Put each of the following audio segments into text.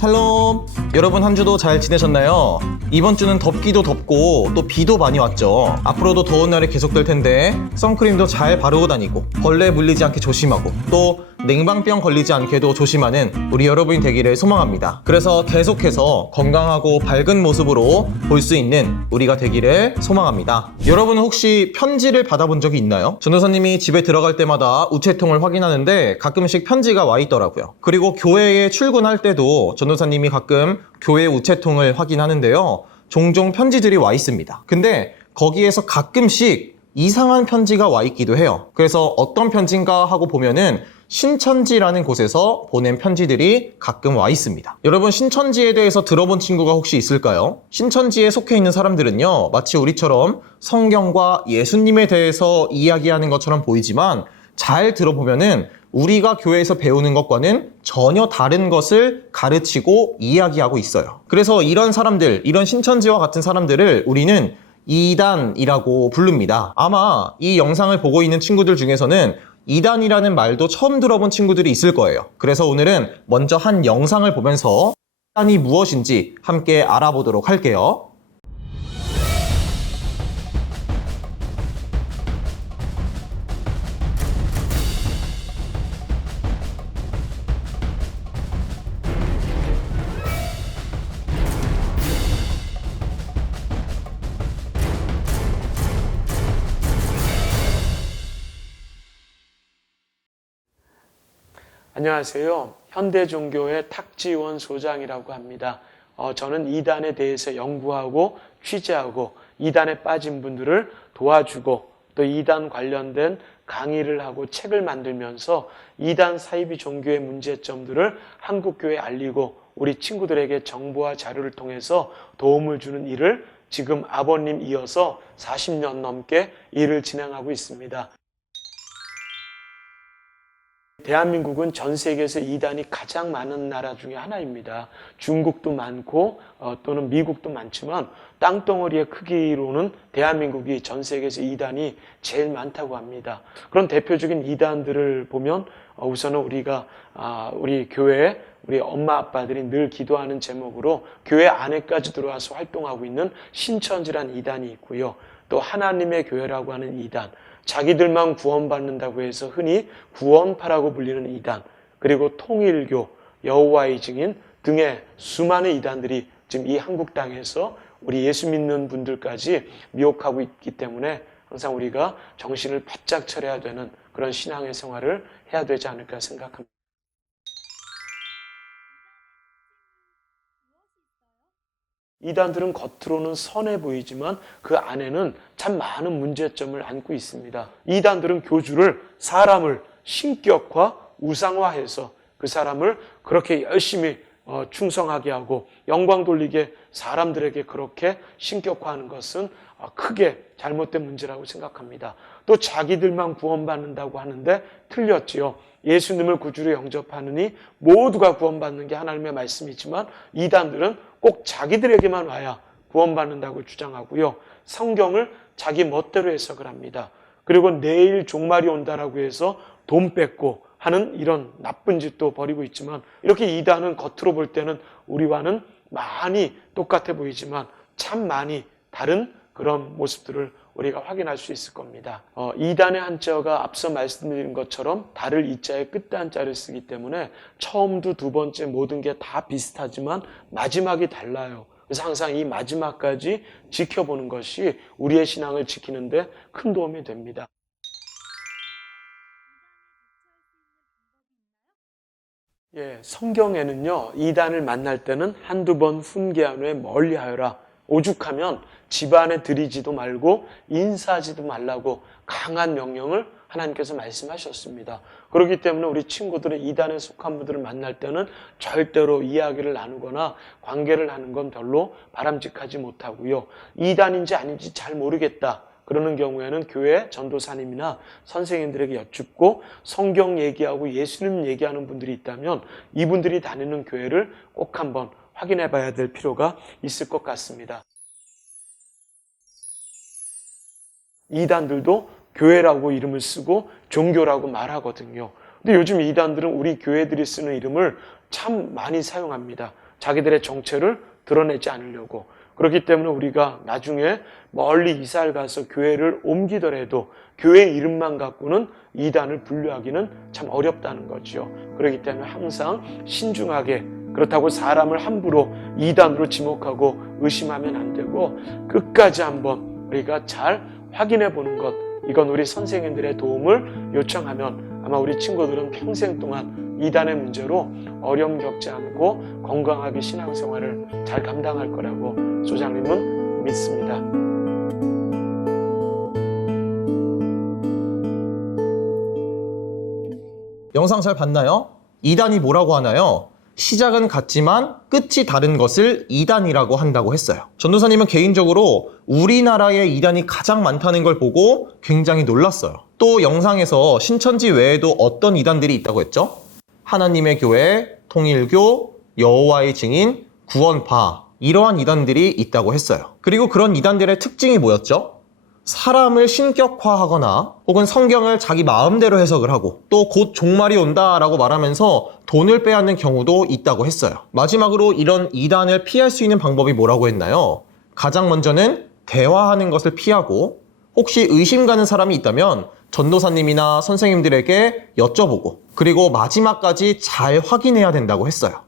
샬롬! 여러분 한 주도 잘 지내셨나요? 이번 주는 덥기도 덥고 또 비도 많이 왔죠. 앞으로도 더운 날이 계속될 텐데 선크림도 잘 바르고 다니고 벌레 물리지 않게 조심하고 또 냉방병 걸리지 않게도 조심하는 우리 여러분이 되기를 소망합니다. 그래서 계속해서 건강하고 밝은 모습으로 볼 수 있는 우리가 되기를 소망합니다. 여러분은 혹시 편지를 받아본 적이 있나요? 전도사님이 집에 들어갈 때마다 우체통을 확인하는데 가끔씩 편지가 와 있더라고요. 그리고 교회에 출근할 때도 전도사님이 가끔 교회 우체통을 확인하는데요. 종종 편지들이 와 있습니다. 근데 거기에서 가끔씩 이상한 편지가 와 있기도 해요. 그래서 어떤 편지인가 하고 보면은 신천지라는 곳에서 보낸 편지들이 가끔 와 있습니다. 여러분, 신천지에 대해서 들어본 친구가 혹시 있을까요? 신천지에 속해 있는 사람들은요, 마치 우리처럼 성경과 예수님에 대해서 이야기하는 것처럼 보이지만 잘 들어보면은 우리가 교회에서 배우는 것과는 전혀 다른 것을 가르치고 이야기하고 있어요. 그래서 이런 사람들, 이런 신천지와 같은 사람들을 우리는 이단이라고 부릅니다. 아마 이 영상을 보고 있는 친구들 중에서는 이단이라는 말도 처음 들어본 친구들이 있을 거예요. 그래서 오늘은 먼저 한 영상을 보면서 이단이 무엇인지 함께 알아보도록 할게요. 안녕하세요. 현대종교의 탁지원 소장이라고 합니다. 저는 이단에 대해서 연구하고 취재하고 이단에 빠진 분들을 도와주고 또 이단 관련된 강의를 하고 책을 만들면서 이단 사이비 종교의 문제점들을 한국교회에 알리고 우리 친구들에게 정보와 자료를 통해서 도움을 주는 일을 지금 아버님 이어서 40년 넘게 일을 진행하고 있습니다. 대한민국은 전 세계에서 이단이 가장 많은 나라 중에 하나입니다. 중국도 많고 또는 미국도 많지만 땅덩어리의 크기로는 대한민국이 전 세계에서 이단이 제일 많다고 합니다. 그런 대표적인 이단들을 보면 우선은 우리가 우리 교회에 우리 엄마 아빠들이 늘 기도하는 제목으로 교회 안에까지 들어와서 활동하고 있는 신천지라는 이단이 있고요. 또 하나님의 교회라고 하는 이단, 자기들만 구원받는다고 해서 흔히 구원파라고 불리는 이단, 그리고 통일교, 여호와의 증인 등의 수많은 이단들이 지금 이 한국 땅에서 우리 예수 믿는 분들까지 미혹하고 있기 때문에 항상 우리가 정신을 바짝 차려야 되는 그런 신앙의 생활을 해야 되지 않을까 생각합니다. 이단들은 겉으로는 선해 보이지만 그 안에는 참 많은 문제점을 안고 있습니다. 이단들은 교주를, 사람을 신격화, 우상화해서 그 사람을 그렇게 열심히 충성하게 하고 영광 돌리게 사람들에게 그렇게 신격화하는 것은 크게 잘못된 문제라고 생각합니다. 또 자기들만 구원받는다고 하는데 틀렸지요. 예수님을 구주로 영접하느니 모두가 구원받는 게 하나님의 말씀이지만 이단들은 꼭 자기들에게만 와야 구원받는다고 주장하고요. 성경을 자기 멋대로 해석을 합니다. 그리고 내일 종말이 온다라고 해서 돈 뺏고 하는 이런 나쁜 짓도 벌이고 있지만 이렇게 이단은 겉으로 볼 때는 우리와는 많이 똑같아 보이지만 참 많이 다른 그런 모습들을 우리가 확인할 수 있을 겁니다. 이단의 한자어가 앞서 말씀드린 것처럼 달을 이자에 끝에 한자를 쓰기 때문에 처음도 두 번째 모든 게 다 비슷하지만 마지막이 달라요. 그래서 항상 이 마지막까지 지켜보는 것이 우리의 신앙을 지키는데 큰 도움이 됩니다. 성경에는요, 이단을 만날 때는 한두 번 훈계한 후에 멀리하여라. 오죽하면 집안에 들이지도 말고 인사하지도 말라고 강한 명령을 하나님께서 말씀하셨습니다. 그렇기 때문에 우리 친구들은 이단에 속한 분들을 만날 때는 절대로 이야기를 나누거나 관계를 하는 건 별로 바람직하지 못하고요. 이단인지 아닌지 잘 모르겠다. 그러는 경우에는 교회 전도사님이나 선생님들에게 여쭙고 성경 얘기하고 예수님 얘기하는 분들이 있다면 이분들이 다니는 교회를 꼭 한번 확인해 봐야 될 필요가 있을 것 같습니다. 이단들도 교회라고 이름을 쓰고 종교라고 말하거든요. 근데 요즘 이단들은 우리 교회들이 쓰는 이름을 참 많이 사용합니다. 자기들의 정체를 드러내지 않으려고. 그렇기 때문에 우리가 나중에 멀리 이스라엘 가서 교회를 옮기더라도 교회 이름만 갖고는 이단을 분류하기는 참 어렵다는 거죠. 그렇기 때문에 항상 신중하게, 그렇다고 사람을 함부로 이단으로 지목하고 의심하면 안 되고 끝까지 한번 우리가 잘 확인해 보는 것, 이건 우리 선생님들의 도움을 요청하면 아마 우리 친구들은 평생 동안 이단의 문제로 어려움 겪지 않고 건강하게 신앙생활을 잘 감당할 거라고 소장님은 믿습니다. 영상 잘 봤나요? 이단이 뭐라고 하나요? 시작은 같지만 끝이 다른 것을 이단이라고 한다고 했어요. 전도사님은 개인적으로 우리나라에 이단이 가장 많다는 걸 보고 굉장히 놀랐어요. 또 영상에서 신천지 외에도 어떤 이단들이 있다고 했죠? 하나님의 교회, 통일교, 여호와의 증인, 구원파, 이러한 이단들이 있다고 했어요. 그리고 그런 이단들의 특징이 뭐였죠? 사람을 신격화하거나 혹은 성경을 자기 마음대로 해석을 하고 또 곧 종말이 온다라고 말하면서 돈을 빼앗는 경우도 있다고 했어요. 마지막으로 이런 이단을 피할 수 있는 방법이 뭐라고 했나요? 가장 먼저는 대화하는 것을 피하고 혹시 의심 가는 사람이 있다면 전도사님이나 선생님들에게 여쭤보고 그리고 마지막까지 잘 확인해야 된다고 했어요.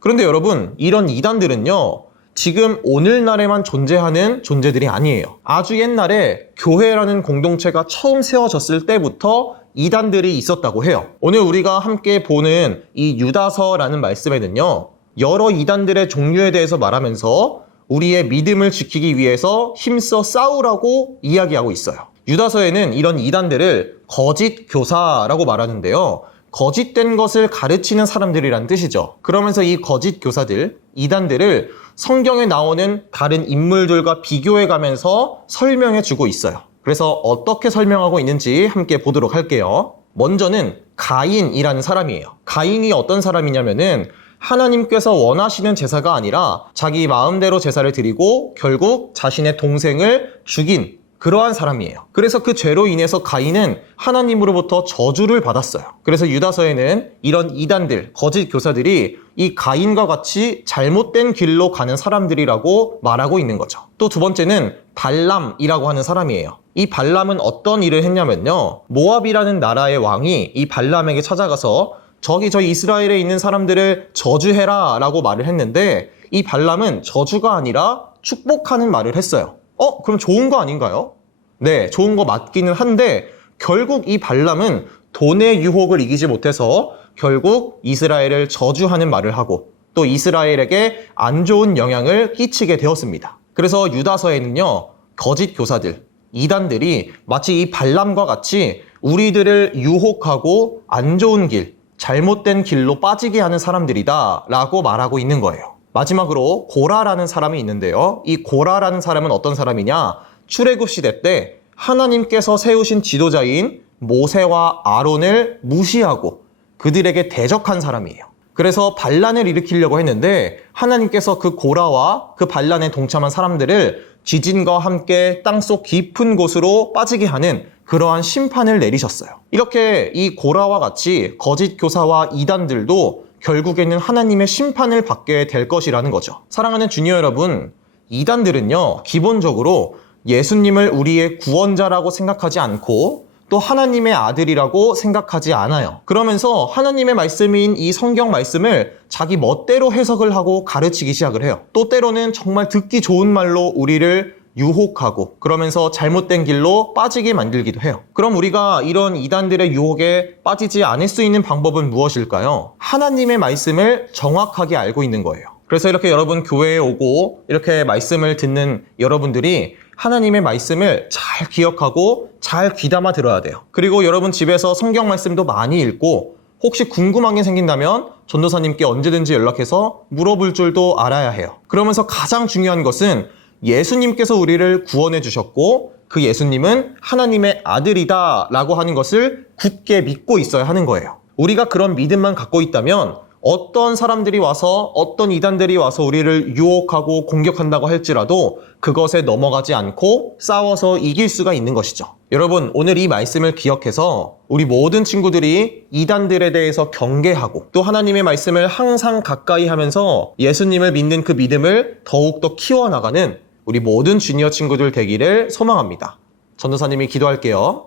그런데 여러분, 이런 이단들은요, 지금 오늘날에만 존재하는 존재들이 아니에요. 아주 옛날에 교회라는 공동체가 처음 세워졌을 때부터 이단들이 있었다고 해요. 오늘 우리가 함께 보는 이 유다서라는 말씀에는요, 여러 이단들의 종류에 대해서 말하면서 우리의 믿음을 지키기 위해서 힘써 싸우라고 이야기하고 있어요. 유다서에는 이런 이단들을 거짓 교사라고 말하는데요, 거짓된 것을 가르치는 사람들이란 뜻이죠. 그러면서 이 거짓 교사들, 이단들을 성경에 나오는 다른 인물들과 비교해 가면서 설명해 주고 있어요. 그래서 어떻게 설명하고 있는지 함께 보도록 할게요. 먼저는 가인이라는 사람이에요. 가인이 어떤 사람이냐면은 하나님께서 원하시는 제사가 아니라 자기 마음대로 제사를 드리고 결국 자신의 동생을 죽인 그러한 사람이에요. 그래서 그 죄로 인해서 가인은 하나님으로부터 저주를 받았어요. 그래서 유다서에는 이런 이단들, 거짓 교사들이 이 가인과 같이 잘못된 길로 가는 사람들이라고 말하고 있는 거죠. 또 두 번째는 발람이라고 하는 사람이에요. 이 발람은 어떤 일을 했냐면요, 모압이라는 나라의 왕이 이 발람에게 찾아가서 저기 이스라엘에 있는 사람들을 저주해라 라고 말을 했는데 이 발람은 저주가 아니라 축복하는 말을 했어요. 그럼 좋은 거 아닌가요? 네, 좋은 거 맞기는 한데 결국 이 발람은 돈의 유혹을 이기지 못해서 결국 이스라엘을 저주하는 말을 하고 또 이스라엘에게 안 좋은 영향을 끼치게 되었습니다. 그래서 유다서에는요, 거짓 교사들, 이단들이 마치 이 발람과 같이 우리들을 유혹하고 안 좋은 길, 잘못된 길로 빠지게 하는 사람들이다 라고 말하고 있는 거예요. 마지막으로 고라라는 사람이 있는데요, 이 고라라는 사람은 어떤 사람이냐, 출애굽 시대 때 하나님께서 세우신 지도자인 모세와 아론을 무시하고 그들에게 대적한 사람이에요. 그래서 반란을 일으키려고 했는데 하나님께서 그 고라와 그 반란에 동참한 사람들을 지진과 함께 땅속 깊은 곳으로 빠지게 하는 그러한 심판을 내리셨어요. 이렇게 이 고라와 같이 거짓 교사와 이단들도 결국에는 하나님의 심판을 받게 될 것이라는 거죠. 사랑하는 주니어 여러분, 이단들은요, 기본적으로 예수님을 우리의 구원자라고 생각하지 않고 또 하나님의 아들이라고 생각하지 않아요. 그러면서 하나님의 말씀인 이 성경 말씀을 자기 멋대로 해석을 하고 가르치기 시작을 해요. 또 때로는 정말 듣기 좋은 말로 우리를 유혹하고 그러면서 잘못된 길로 빠지게 만들기도 해요. 그럼 우리가 이런 이단들의 유혹에 빠지지 않을 수 있는 방법은 무엇일까요? 하나님의 말씀을 정확하게 알고 있는 거예요. 그래서 이렇게 여러분 교회에 오고 이렇게 말씀을 듣는 여러분들이 하나님의 말씀을 잘 기억하고 잘 귀담아 들어야 돼요. 그리고 여러분 집에서 성경 말씀도 많이 읽고 혹시 궁금한 게 생긴다면 전도사님께 언제든지 연락해서 물어볼 줄도 알아야 해요. 그러면서 가장 중요한 것은 예수님께서 우리를 구원해 주셨고 그 예수님은 하나님의 아들이다 라고 하는 것을 굳게 믿고 있어야 하는 거예요. 우리가 그런 믿음만 갖고 있다면 어떤 사람들이 와서 어떤 이단들이 와서 우리를 유혹하고 공격한다고 할지라도 그것에 넘어가지 않고 싸워서 이길 수가 있는 것이죠. 여러분, 오늘 이 말씀을 기억해서 우리 모든 친구들이 이단들에 대해서 경계하고 또 하나님의 말씀을 항상 가까이 하면서 예수님을 믿는 그 믿음을 더욱더 키워나가는 우리 모든 주니어 친구들 되기를 소망합니다. 전도사님이 기도할게요.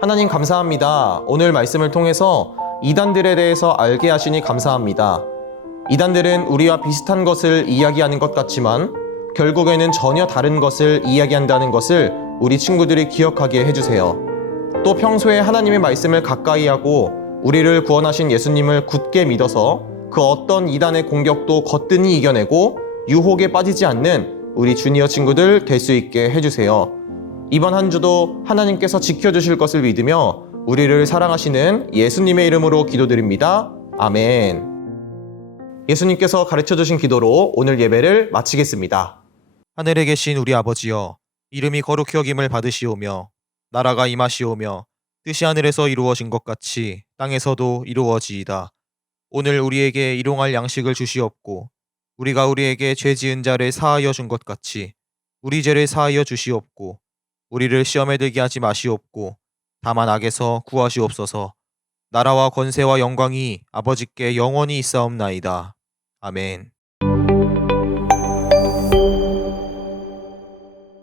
하나님 감사합니다. 오늘 말씀을 통해서 이단들에 대해서 알게 하시니 감사합니다. 이단들은 우리와 비슷한 것을 이야기하는 것 같지만 결국에는 전혀 다른 것을 이야기한다는 것을 우리 친구들이 기억하게 해주세요. 또 평소에 하나님의 말씀을 가까이 하고 우리를 구원하신 예수님을 굳게 믿어서 그 어떤 이단의 공격도 거뜬히 이겨내고 유혹에 빠지지 않는 우리 주니어 친구들 될 수 있게 해주세요. 이번 한 주도 하나님께서 지켜주실 것을 믿으며 우리를 사랑하시는 예수님의 이름으로 기도드립니다. 아멘. 예수님께서 가르쳐주신 기도로 오늘 예배를 마치겠습니다. 하늘에 계신 우리 아버지여, 이름이 거룩히 여김을 받으시오며 나라가 임하시오며 뜻이 하늘에서 이루어진 것 같이 땅에서도 이루어지이다. 오늘 우리에게 일용할 양식을 주시옵고 우리가 우리에게 죄 지은 자를 사하여 준 것 같이 우리 죄를 사하여 주시옵고 우리를 시험에 들게 하지 마시옵고 다만 악에서 구하시옵소서. 나라와 권세와 영광이 아버지께 영원히 있사옵나이다. 아멘.